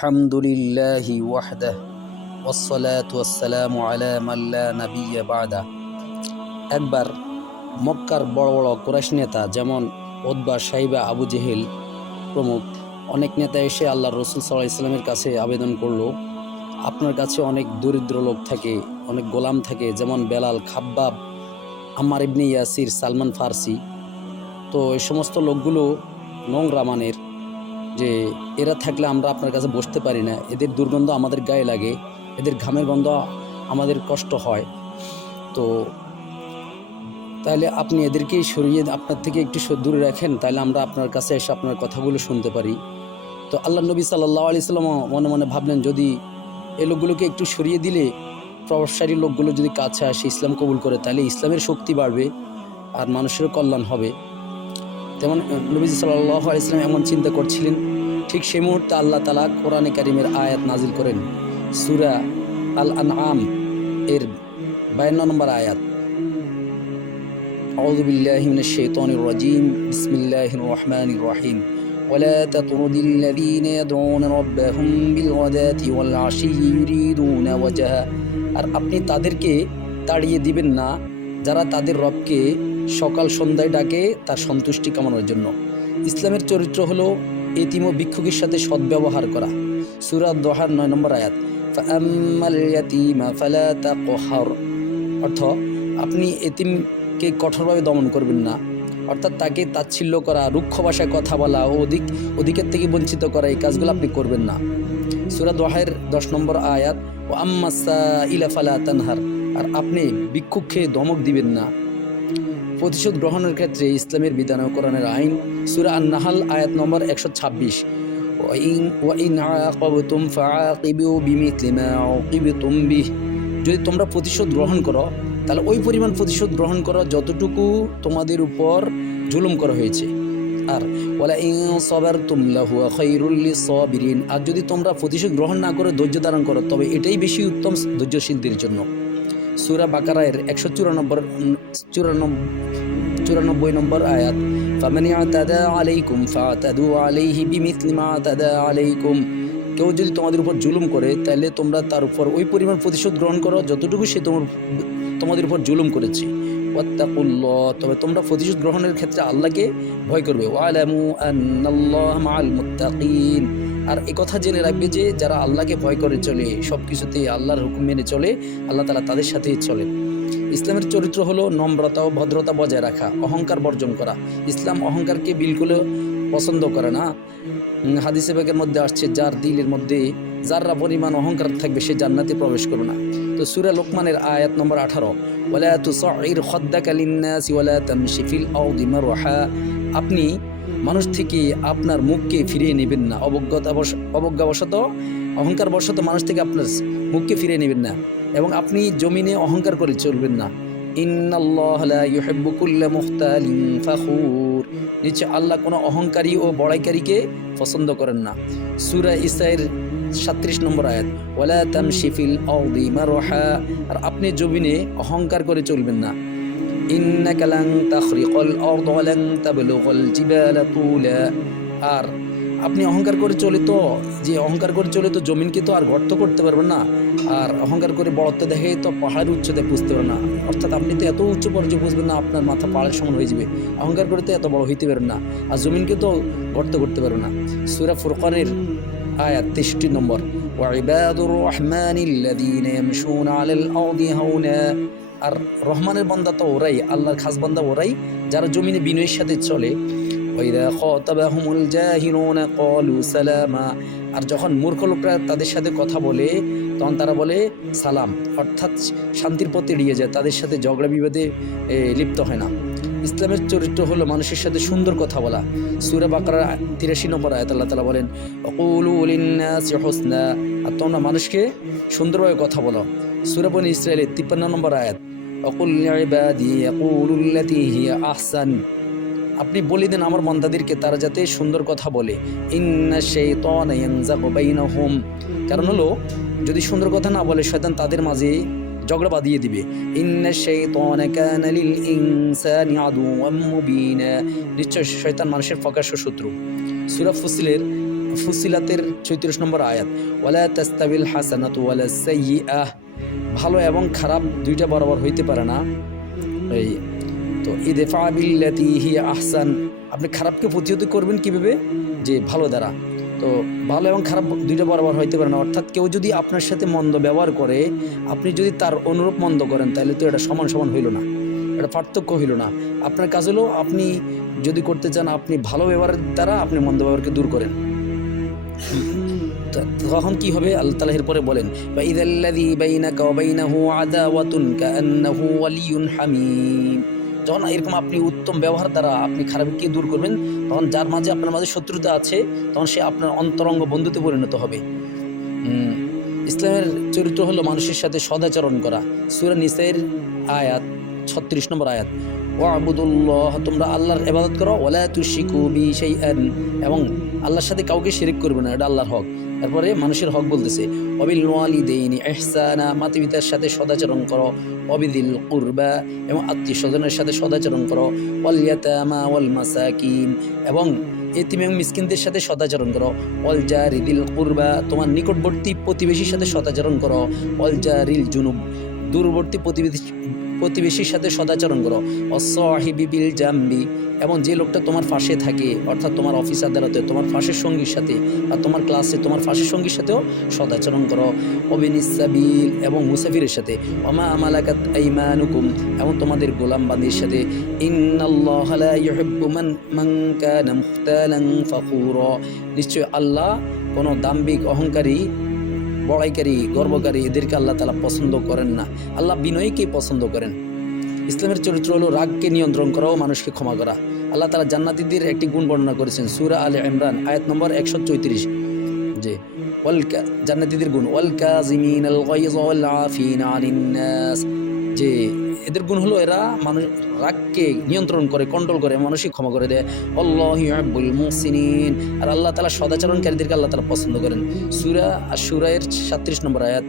আলহামদুলিল্লাহি ওয়াহদাহ ওয়াসসালাতু ওয়াসসালামু আলা মান লা নাবিয়্যা বা'দা। একবার মক্কার বড় বড় কুরাইশ নেতা যেমন উতবা, সাইবা, আবু জেহেল প্রমুখ অনেক নেতা এসে আল্লাহর রাসূল সাল্লাল্লাহু আলাইহি ওয়াসাল্লামের কাছে আবেদন করলো, আপনার কাছে অনেক দরিদ্র লোক থাকে, অনেক গোলাম থাকে, যেমন বেলাল, খাব্বাব, আম্মার ইবনে ইয়াসির, সালমান ফারসি। তো এই সমস্ত লোকগুলো নোংরা মানের, যে এরা থাকলে আমরা আপনার কাছে বসতে পারি না, এদের দুর্গন্ধ আমাদের গায়ে লাগে, এদের ঘামের গন্ধ আমাদের কষ্ট হয়। তো তাহলে আপনি এদেরকে সরিয়ে আপনার থেকে একটু দূরে রাখেন, তাহলে আমরা আপনার কাছে এসে আপনার কথাগুলো শুনতে পারি। তো আল্লাহ নবী সাল্লাল্লাহু আলাইহি সাল্লাম মনে মনে ভাবলেন, যদি এই লোকগুলোকে একটু সরিয়ে দিলে, প্রভাবশালী লোকগুলো যদি কাছে আসে, ইসলাম কবুল করে, তাহলে ইসলামের শক্তি বাড়বে আর মানুষের কল্যাণ হবে। তেমন নবীজি সাল্লাল্লাহু আলাইহি সাল্লাম এমন চিন্তা করছিলেন, ঠিক সেই মুহূর্তে আল্লাহ তাআলা কোরআনে কারিমের আয়াত নাজিল করেন। সূরা আল আনআম এর 52 নম্বর আয়াত। আউযু বিল্লাহি মিনাশ শাইতানির রাজীম, বিসমিল্লাহির রহমানির রহিম। ওয়ালা তাতরুদিল্লাযীনা ইয়াদউনা রাব্বাহুম বিলগাদাতি ওয়াল আশিয়্যি ইউরিদুনা ওয়াজহা। আর আপনি তাদেরকে তাড়িয়ে দিবেন না যারা তাদের রবকে সকাল সন্ধ্যায় ডাকে তার সন্তুষ্টি কামনার জন্য। ইসলামের চরিত্র হলো এতিম ও ভিক্ষুকের সাথে সদ্ব্যবহার করা। সূরা দোহার 9 নম্বর আয়াত। ফাআম্মাল ইয়াতীমা ফালা তাকহার, অর্থ আপনি এতিমকে কঠোরভাবে দমন করবেন না, অর্থাৎ তাকে তাচ্ছিল্য করা, রুক্ষ ভাষায় কথা বলা ও অধিকের থেকে বঞ্চিত করা, এই কাজগুলো আপনি করবেন না। সূরা দোহার 10 নম্বর আয়াত। ও আম্মাস সাইলা ফালা তানহার, আর আপনি ভিক্ষুককে ধমক দিবেন না। প্রতিশোধ গ্রহণের ক্ষেত্রে ইসলামের বিধান ও কোরআনের আইন। সূরা আন-নাহল আয়াত নম্বর 126। ওয়াইন আকাবতুম ফাআকিবু বিমিথলি মা উকিবতুম বিহ, যদি তোমরা প্রতিশোধ গ্রহণ করো তাহলে ওই পরিমাণ প্রতিশোধ গ্রহণ করো যতটুকু তোমাদের উপর জুলুম করা হয়েছে। আর ওয়ালা ইন সাবারতুম লাহুয়া খায়রুল লিসাবিরিন, আর যদি তোমরা প্রতিশোধ গ্রহণ না করে ধৈর্য ধারণ করো তবে এটাই বেশি উত্তম ধৈর্যশীলদের জন্য। সূরা বাকারার 194 নম্বর আয়াত। ফামান ইয়াতাদা আলাইকুম ফাতাদু আলাইহি বিমিথলি মা তাদা আলাইকুম, কেউ যদি তোমাদের উপর জুলুম করে তাহলে তোমরা তার উপর ওই পরিমাণ প্রতিশোধ গ্রহণ করো যতটুকু সে তোমাদের উপর জুলুম করেছে। ওয়াত্তাকুল্লাহ, তবে তোমরা প্রতিশোধ গ্রহণের ক্ষেত্রে আল্লাহকে ভয় করবে। ওয়ালামু আন্নাল্লাহ মাআল মুত্তাকিন, আর এই কথা জেনে রাখবে যে যারা আল্লাহকে ভয় করে চলে, সব কিছুতে আল্লাহর হুকুম মেনে চলে, আল্লাহ তাআলা তাদের সাথেই চলে। ইসলামের চরিত্র হলো নম্রতা ও ভদ্রতা বজায় রাখা, অহংকার বর্জন করা। ইসলাম অহংকারকে বিলকুল পছন্দ করে না। হাদিসে পাকের মধ্যে আসছে, যার দিলের মধ্যে যাররা পরিমাণ অহংকার থাকবে সে জান্নাতে প্রবেশ করবে না। তো সূরা লোকমানের আয়াত নম্বর 18। ওয়ালা তুসাইর খাদ্দাকা লিন্নাসি ওয়ালা তামশি ফিল আরদি মারহা, আপনি মানুষ থেকে আপনার মুখকে ফিরিয়ে নেবেন না, অবজ্ঞাবশত অহংকারবশত মানুষ থেকে আপনার মুখকে ফিরিয়ে নেবেন না, এবং আপনি জমিনে অহংকার করে চলবেন না। ইন্নাল্লাহা লা ইউহিব্বু কুল্লা মুখতালিন ফাখুর, নিশ্চয় আল্লাহ কোনো অহংকারী ও বড়াইকারীকে পছন্দ করেন না। সূরা ইসরার 37 নম্বর আয়াত। ওয়ালা তামশি ফিল আরদি মারহা, আর আপনি জমিনে অহংকার করে চলবেন না। ইন্নাকা লান তাখরিকাল আরদ ওয়া লান তাবলুগাল জিবালা তুলা, আর আপনি অহংকার করে চলে তো জমিনকে তো আর গর্ত করতে পারবেন না, আর অহংকার করে বড়ত্ব দেখে তো পাহাড়ের উচ্চতায় পুষতে পারবেন না, অর্থাৎ আপনি তো এত উচ্চ পর্যায়ে পুষবেন না, আপনার মাথা পাহাড়ের সমান হয়ে যাবে। অহংকার করে তো এত বড় হইতে পারবেন না, আর জমিনকে তো গর্ত করতে পারবেন না। সূরা ফুরকানের আয়াত 63 নম্বর। ওয়া ইবাদুর রহমানিল্লাযীনা ইয়ামশুনা আলাল আরদি হাওনা, আর রহমানের বান্দা তো ওরাই, আল্লাহর খাস বান্দা ওরাই যারা জমিনে বিনয়ের সাথে চলে। ওয়াইদা খাতাবাহুমুল জাহিলুনা ক্বালু সালামা, আর যখন মূর্খ লোকরা তাদের সাথে কথা বলে তখন তারা বলে সালাম, অর্থাৎ শান্তির পথে এড়িয়ে যায়, তাদের সাথে ঝগড়া বিবাদে লিপ্ত হয় না। ইসলামের চরিত্র হলো মানুষের সাথে সুন্দর কথা বলা। সূরা বাকারার 83 নম্বর আয়াত আল্লাহ তাআলা বলেন, ওয়াকুলু লিন-নাসি হুসনা, আর তোমরা মানুষকে সুন্দরভাবে কথা বলো। সূরা বনী ইসরাঈলের 53 নম্বর আয়াত। ওয়াকুল লিইবাদি ইয়াকুলুল্লাতী হিয়া আহসান, আপনি বলে দেন আমার বান্দাদেরকে তারা যাতে সুন্দর কথা বলে। ইন্নাশ শাইতানা ইয়ানজাগু বাইনাহুম, কারণ হলো যদি সুন্দর কথা না বলে শয়তান তাদের মাঝে ঝগড়া বাঁধিয়ে দিবে। ইন্নাশ শাইতানা কানা লিল ইনসানি আদুওয়াম মুবিনা, নিশ্চয় শয়তান মানুষের প্রকাশ্য শত্রু। সূরা ফুসিলের ফুসিলাতের 34 নম্বর আয়াত, ওয়ালা তাস্তাবিল হাসানাতু ওয়ালা সাইয়্যিআহ, ভালো এবং খারাপ দুইটা বরাবর হইতে পারে না। এই তো ইদফা বিল্লাতি হিয়া আহসান, আপনি খারাপকে প্রতিহত করবেন কিভাবে? যে ভালো দ্বারা। তো ভালো এবং খারাপ দুইটা বরাবর হইতে পারে না, অর্থাৎ কেউ যদি আপনার সাথে মন্দ ব্যবহার করে, আপনি যদি তার অনুরূপ মন্দ করেন, তাহলে তো এটা সমান সমান হইল না, এটা পার্থক্য হইল না। আপনার কাজ হলো, আপনি যদি করতে চান, আপনি ভালো ব্যবহারের দ্বারা আপনি মন্দ ব্যবহারকে দূর করেন। তখন কি হবে? আল্লাহ তাআলা এরপরে বলেন, ফাইযাল্লাযী বাইনাকা ওয়া বাইনাহু আদাওয়াতুন কাআন্নাহু ওয়ালিয়্যুন হামীম, যখন এরকম আপনি উত্তম ব্যবহার দ্বারা আপনি খারাপকে দূর করবেন, তখন যার মাঝে আপনার মাঝে শত্রুতা আছে, তখন সে আপনার অন্তরঙ্গ বন্ধুতে পরিণত হবে। ইসলামের চরিত্র হলো মানুষের সাথে সদাচরণ করা। সূরা নিসার আয়াত 36 নম্বর আয়াত, ওয়াবুদুল্লাহ, তোমরা আল্লাহর ইবাদত করো, ওয়ালা তুশরিকু বি শাইআন, এবং আল্লাহর সাথে কাউকে শিরিক করবে না, এটা আল্লাহর হক। তারপরে মানুষের হক বলতেছে, ওয়াবিল ওয়ালিদাইনি ইহসানা, মাতা পিতার সাথে সদাচরণ করো, ওয়াবিদিল কুরবা, এবং আত্মীয় স্বজনের সাথে সদাচরণ করো, ওয়াল ইয়াতামা ওয়াল মাসাকিন, এবং এতিম এবং মিসকিনদের সাথে সদাচরণ করো, ওয়াল জারিদিল কুরবা, তোমার নিকটবর্তী প্রতিবেশীর সাথে সদাচরণ করো, ওয়াল জারিল জুনুব, দূরবর্তী প্রতিবেশীর সাথে সদাচরণ করো, অসহিবি বিল জাম্বি, এবং যে লোকটা তোমার পাশে থাকে, অর্থাৎ তোমার অফিস আদালতে তোমার পাশের সঙ্গীর সাথে, আর তোমার ক্লাসে তোমার পাশের সঙ্গীর সাথেও সদাচরণ করো, ওবিনিস সাবিল, এবং মুসাফিরের সাথে, ওমা মালাকাত আইমানুকুম, এবং তোমাদের গোলাম বান্দির সাথে, ইন্নাল্লাহা লা ইউহিব্বু মান কানা মুখতালান ফাখুরা, নিশ্চয় আল্লাহ কোনো দাম্ভিক, অহংকারী, বড়াইকারী, গর্বকারী এদেরকে আল্লাহ তাআলা পছন্দ করেন না, আল্লাহ বিনয়ীকে পছন্দ করেন। ইসলামের চরিত্র হলো রাগকে নিয়ন্ত্রণ করা ও মানুষকে ক্ষমা করা। আল্লাহ তাআলা জান্নাতীদের একটি গুণ বর্ণনা করেছেন সূরা আলে ইমরান আয়াত নম্বর 134, যে জান্নাতীদের গুণ, ওয়াল কাযিমিনাল গায়য ওয়াল আফিনা আনিন নাস, যে এদের গুণ হলো এরা মানুষ রাগকে নিয়ন্ত্রণ করে, কন্ট্রোল করে, মানুষকে ক্ষমা করে দেয়। আল্লাহু ইউহিব্বুল মুহসিনিন, আর আল্লাহ তাআলা সদাচরণকারীদেরকে আল্লাহ তাআলা পছন্দ করেন। সূরা আশ-শুরা-এর 37 নম্বর আয়াত,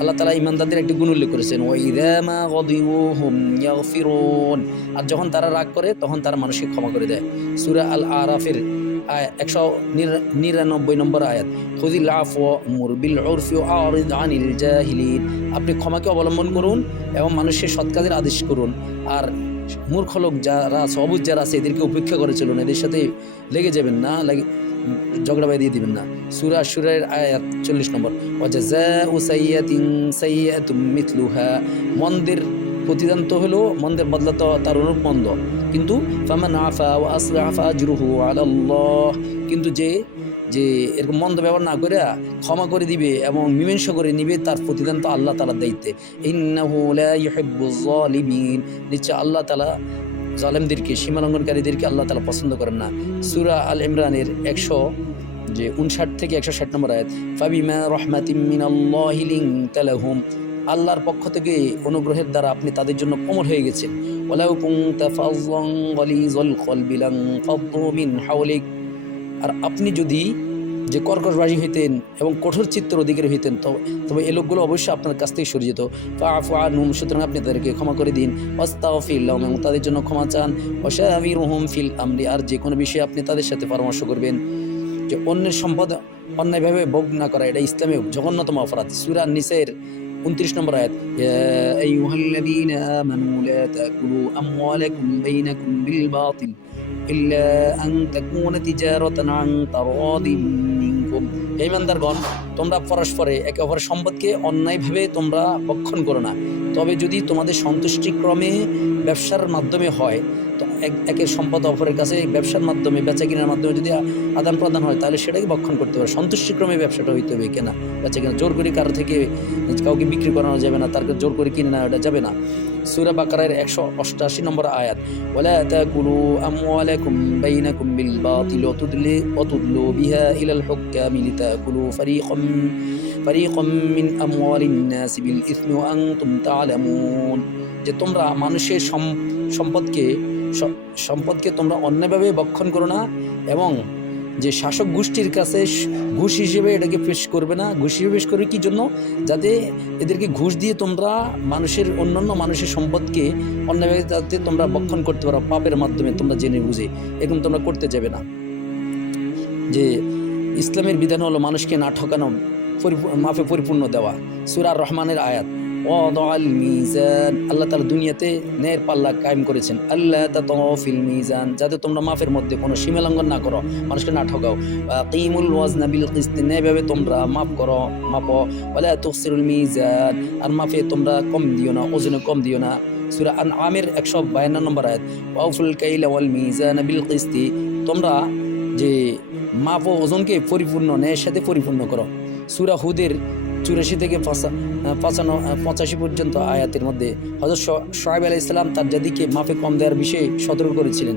আল্লাহ তাআলা ঈমানদারদের একটি গুণ উল্লেখ করেছেন, ওয়া ইযা মা গাদিবু হুম ইয়াগফিরুন, আর যখন তারা রাগ করে তখন তারা মানুষকে ক্ষমা করে দেয়। সূরা আল আরাফের 199 নম্বর আয়াত, খুযিল আফওয়া মুর বিল উরফি ওয়া আরিদ আনিল জাহিলিন, আপনি ক্ষমাকে অবলম্বন করুন এবং মানুষের সৎ কাজের আদেশ করুন, আর মূর্খ লোক যারা আছে, অবুঝ যারা আছে, এদেরকে উপেক্ষা করে চলুন, এদের সাথে লেগে যাবেন না, ঝগড়া বাঁধিয়ে দিবেন না। সূরা আশ-শুরার আয়াত 40 নম্বর, ওয়া জাযাউ সাইয়্যাতিন সাইয়্যাতুম মিথলুহা, মন্দের প্রতিদান তো হলো মন্দের বদলা তো তার অনুরূপ মন্দ, কিন্তু ফামান আফা ওয়া আসলাহা ফাজরুহু আলাল্লাহ, কিন্তু যে এরকম মন্দ ব্যবহার না করে ক্ষমা করে দিবে এবং মীমাংসা করে নিবে, তার প্রতিদান তো আল্লাহ তাআলার দায়িত্বে। ইন্নাহু লা ইউহিব্বুয যালিমিন, নিশ্চয় আল্লাহ তাআলা জালেমদেরকে, সীমালঙ্ঘনকারীদেরকে আল্লাহ তাআলা পছন্দ করেন না। সূরা আল ইমরানের 159 থেকে 160 নম্বর আয়াত, ফাবিমা রাহমাতিম মিনাল্লাহি লিনতা লাহুম, আল্লাহর পক্ষ থেকে অনুগ্রহের দ্বারা আপনি তাদের জন্য কোমল হয়ে গেছেন। ওয়ালাউ কুনতা ফাযযান গালিযাল কলবি লানফাদ্দু মিন হাওলিক, আর আপনি যদি যে কর্কশবাজি হইতেন এবং কঠোর চিত্তের অধিকারী হইতেন, তবে এই লোকগুলো অবশ্যই আপনার কাছ থেকে সরে যেত। ফাআফু আনহুম, সুতরাং আপনি তাদেরকে ক্ষমা করে দিন। ওয়াস্তাগফির লাহুম, এবং তাদের জন্য ক্ষমা চান। ওয়াশাবিরহুম ফিল আমরি, আর যে কোনো বিষয়ে আপনি তাদের সাথে পরামর্শ করবেন। যে অন্যের সম্পদ অন্যায়ভাবে ভোগ না করা, এটা ইসলামে জঘন্যতম অপরাধ। সূরা নিসার 29 নম্বর আয়াত, ইয়া আইয়ুহাল্লাযীনা আমানু লা তাকুলু আমওয়ালাকুম বাইনাকুম বিল বাতিল ইল্লা আন তাকুনা তিজারাতান আন তারাদিম মিনকুম, হে ঈমানদারগণ, তোমরা পরস্পরে একে অপরের সম্পদকে অন্যায়ভাবে তোমরা ভক্ষণ করো না, তবে যদি তোমাদের সন্তুষ্টিক্রমে ব্যবসার মাধ্যমে হয়, তো একের সম্পদ অপরের কাছে ব্যবসার মাধ্যমে, বেচা কেনার মাধ্যমে যদি আদান প্রদান হয়, তাহলে সেটাকে ভক্ষণ করতে পারে। সন্তুষ্টিক্রমে ব্যবসাটা হইতে হবে, কেনা বেচা কেনা, জোর করে কারো থেকে কাউকে বিক্রি করানো যাবে না, তার জোর করে কিনে নেওয়া যাবে না। সূরা বাকারার 188 নম্বর আয়াত, ওয়ালা তাকুলু আমওয়ালাকুম বাইনাকুম বিল বাতিল ওয়া তুদলু বিহা ইলাল হুক্কামি লিতাকুলু ফারীকাম মিন আমওয়ালিন নাস বিল ইসমি ওয়া আনতুম তা'লামুন, যে তোমরা মানুষের সম্পদকে তোমরা অন্যায়ভাবে ভক্ষণ করো না, এবং যে শাসক গোষ্ঠীর কাছে ঘুষ হিসেবে এটাকে পেশ করবে না। ঘুষ হিসেবে পেশ করবে কি জন্য? যাতে এদেরকে ঘুষ দিয়ে তোমরা অন্যান্য মানুষের সম্পদকে অন্যায়ভাবে যাতে তোমরা ভক্ষণ করতে পারো, পাপের মাধ্যমে, তোমরা জেনে বুঝে, এরকম তোমরা করতে যাবে না। যে ইসলামের বিধান হলো মানুষকে না ঠকানো, মাফে পরিপূর্ণ দেওয়া। সূরা রহমানের আয়াত, ওয়াদাল মিজান, আল্লাহ তাআলা দুনিয়াতে ন্যায়ের পাল্লা কায়েম করেছেন, আল্লাহ তাতাউ ফিল মিজান, যাতে তোমরা মাফের মধ্যে কোনো সীমা লঙ্ঘন না করো, মানুষকে না ঠকাও। কিমুল ওয়াজনা বিল কিসত, ন্যায়ভাবে তোমরা মাফ করো, মাপো। ওয়ালা তুখসিরুল মিজান, আর মাফে তোমরা কম দিও না, ওজনে কম দিও না। সূরা আনআমের 152 নম্বর আয়াত, ওয়াউফুল কাইলা ওয়াল মিজান বিল কিসত, তোমরা যে মাপ ও ওজনকে পরিপূর্ণ, ন্যায়ের সাথে পরিপূর্ণ করো। সূরা হুদের 84 থেকে 85 পর্যন্ত আয়াতের মধ্যে হযরত শুআয়ব আলাইহিস সালাম তার জাতিকে মাপে কম দেওয়ার বিষয়ে সতর্ক করেছিলেন,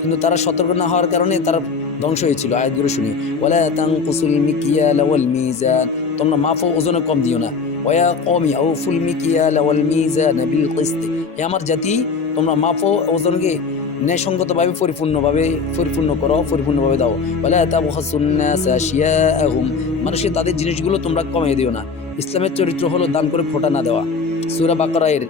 কিন্তু তারা সতর্ক না হওয়ার কারণে তারা ধ্বংস হয়েছিল। আয়াতগুলো শুনি, ওয়ালা তানকুসুল মিকিয়াল ওয়াল মিজান, তোমরা মাপ ও ওজনে কম দিও না। ওয়া কওমি আউফুল মিকিয়াল ওয়াল মিজান বিল কিসত, হে আমার জাতি, তোমরা মাপ ও ওজনকে ন্যায়সঙ্গতভাবে পরিপূর্ণ করো, পরিপূর্ণভাবে দাও। ওয়ালা তাবখাসুন নাস আশিয়াআহুম, মানুষকে তাদের জিনিসগুলো তোমরা কমিয়ে দিও না। ইসলামের চরিত্র হলো দান করে খোটা না দেওয়া। সূরা বাকারার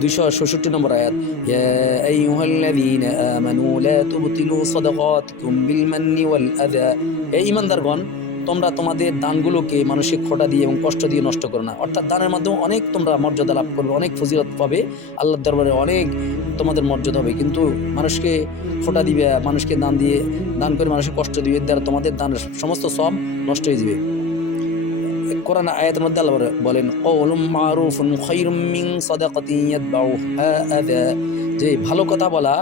266 নম্বর আয়াত, ইয়া আইয়ুহাল্লাযীনা আমানু লা তুবতিলু সাদাকাতিকুম বিল মান্নি ওয়াল আযা, হে ঈমানদারগণ, তোমরা তোমাদের দানগুলোকে মানুষকে খোটা দিয়ে এবং কষ্ট দিয়ে নষ্ট করো না। অর্থাৎ দানের মাধ্যমে অনেক তোমরা মর্যাদা লাভ করবে, অনেক ফজিলত পাবে, আল্লাহর দরবারে অনেক তোমাদের মর্যাদা হবে, কিন্তু মানুষকে খোটা দিবে, মানুষকে দান করে মানুষকে কষ্ট দিবে, এর দ্বারা তোমাদের দানের সমস্ত সব নষ্ট হয়ে যাবে। কোরআন আয়াতের মধ্যে আল্লাহ বলেন, কওলুম মারুফুন খায়রুম মিন সাদাকাতিন ইয়াতবাউহা আযা, যে ভালো কথা বলা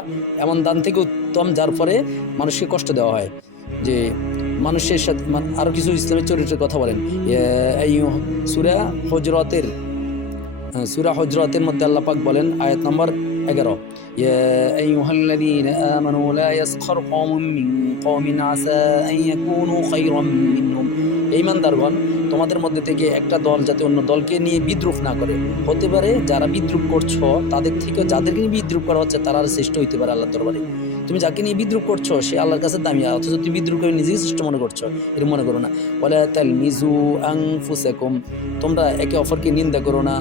এমন দান থেকে উত্তম যার পরে মানুষকে কষ্ট দেওয়া হয়। যে মানুষের সাথে আরো কিছু ইসলামের চরিত্রের কথা বলেন। সূরা হুজরাতের মধ্যে আল্লাহ পাক বলেন, আয়াত নম্বর 11, ইয়া আইয়ুহাল্লাযীনা আমানু লা ইয়াসখার কওমুম মিন কওমিন আসা আন ইয়াকুনু খায়রাম মিনহুম, ঈমানদারগণ, তোমাদের মধ্যে থেকে একটা দল যাতে অন্য দলকে নিয়ে বিদ্রুপ না করে। হতে পারে যারা বিদ্রুপ করছো তাদের থেকে, যাদেরকে নিয়ে বিদ্রুপ করা হচ্ছে তারা শ্রেষ্ঠ হইতে পারে আল্লাহর দরবারে। তুমি যাকে নিয়ে বিদ্রুপ করছো সে আল্লাহর কাছে দামি, অথচ তুমি বিদ্রুপ করে নিজেই শ্রেষ্ঠ মনে করছো, এরকম মনে করো না। ওয়ালা তালমিজু আনফুসাকুম, তোমরা একে অপরকে নিন্দা করো না,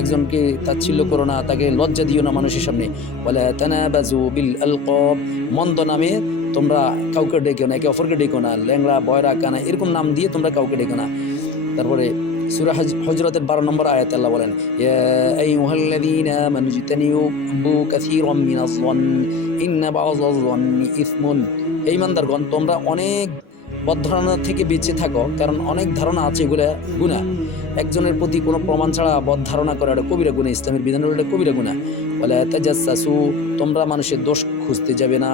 একজনকে তাচ্ছিল্য করো না, তাকে লজ্জা দিও না মানুষের সামনে। ওয়ালা তানাবাজু বিল আলকাব, মন্দ নামে তোমরা কাউকে ডেকো না, একে অপরকে ডেকো না, ল্যাংড়া, বয়রা, কানা, এরকম নাম দিয়ে তোমরা কাউকে ডেকো না। তারপরে সূরা হুজরাতের 12 নম্বর আয়াতে আল্লাহ বলেন, ইয়া আইয়ুহাল্লাযীনা আমানু ইজতানিবু কাসীরাম মিনাজ যন ইন্না বা'যাজ যন্নি ইসমুন, হে ঈমানদারগণ, তোমরা অনেক বদধারণা থেকে বেঁচে থাকো, কারণ অনেক ধারণা আছে এগুলা গুনাহ। একজনের প্রতি কোনো প্রমাণ ছাড়া বদধারণা করা এটা কবিরা গুনাহ, ইসলামের বিধান হলো এটা কবিরা গুনাহ। ওয়ালা তাজাসসু, তোমরা মানুষের দোষ খুঁজতে যাবে না,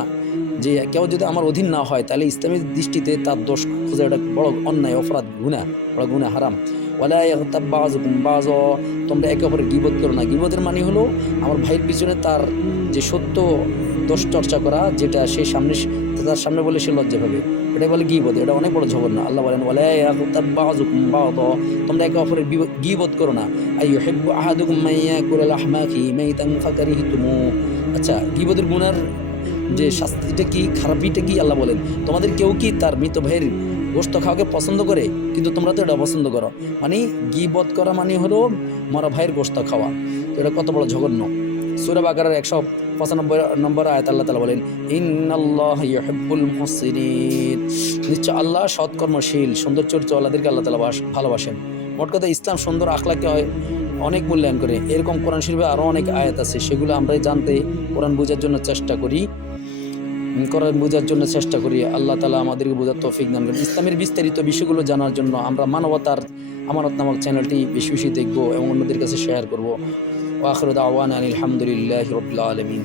যে কেউ যদি আমার অধীন না হয় তাহলে ইসলামের দৃষ্টিতে তার দোষ খোঁজা এটা বড় অন্যায়, অপরাধ, গুনাহ, বড় গুনাহ, হারাম। ওয়ালা ইয়াগতাব বাযুকুম বাযা, তোমরা একে অপরের গীবত করো না। গীবতের মানে হলো আমার ভাইয়ের পিছনে তার যে সত্য দোষ চর্চা করা, যেটা সে তার সামনে বলে সে লজ্জা পাবে, এটা বলে গীবত, এটা অনেক বড় ঝগড়া। আল্লাহ বলেন, ওয়ালা ইয়াগতাব বাযুকুম বাযা, তোমরা একে অপরের গীবত করো না। আইয়ুহিব্বু আহাদুকুম মান ইয়াকুলা লাহমা আখিহি মাইতান ফাকারিহতুমু, আচ্ছা, গীবতের গুনার যে শাস্তিটা কি, খারাপিটা কি, আল্লাহ বলেন, তোমাদের কেউ কি তার মৃত ভাইয়ের গোশত খাওয়াকে পছন্দ করে, কিন্তু তোমরা তো এটা অপছন্দ করো। মানে গীবত করা মানে হলো মরা ভাইয়ের গোশত খাওয়া, তো এটা কত বড় জঘন্য। সূরা বাকারার 195 নম্বর আয়াত আল্লাহ তাআলা বলেন, ইন্নাল্লাহা ইউহিব্বুল মুহসিনিন, নিশ্চয় আল্লাহ সৎকর্মশীল, সুন্দর চরিত্রওয়ালাদেরকে আল্লাহ তাআলা ভালোবাসেন। মোট কথা, ইসলাম সুন্দর আখলাককে অনেক মূল্যায়ন করে। এরকম কোরআন শরীফে আরও অনেক আয়াত আছে, সেগুলো আমরা জানতে কোরআন বোঝার জন্য চেষ্টা করি। আল্লাহ তাআলা আমাদেরকে বোঝার তৌফিক দান করেন। ইসলামের বিস্তারিত বিষয়গুলো জানার জন্য আমরা মানবতার আমানত নামক চ্যানেলটি বেশি বেশি দেখব এবং অন্যদের কাছে শেয়ার করব। ওয়া আখিরু দাওয়ানা আলহামদুলিল্লাহি রাব্বিল আলামিন।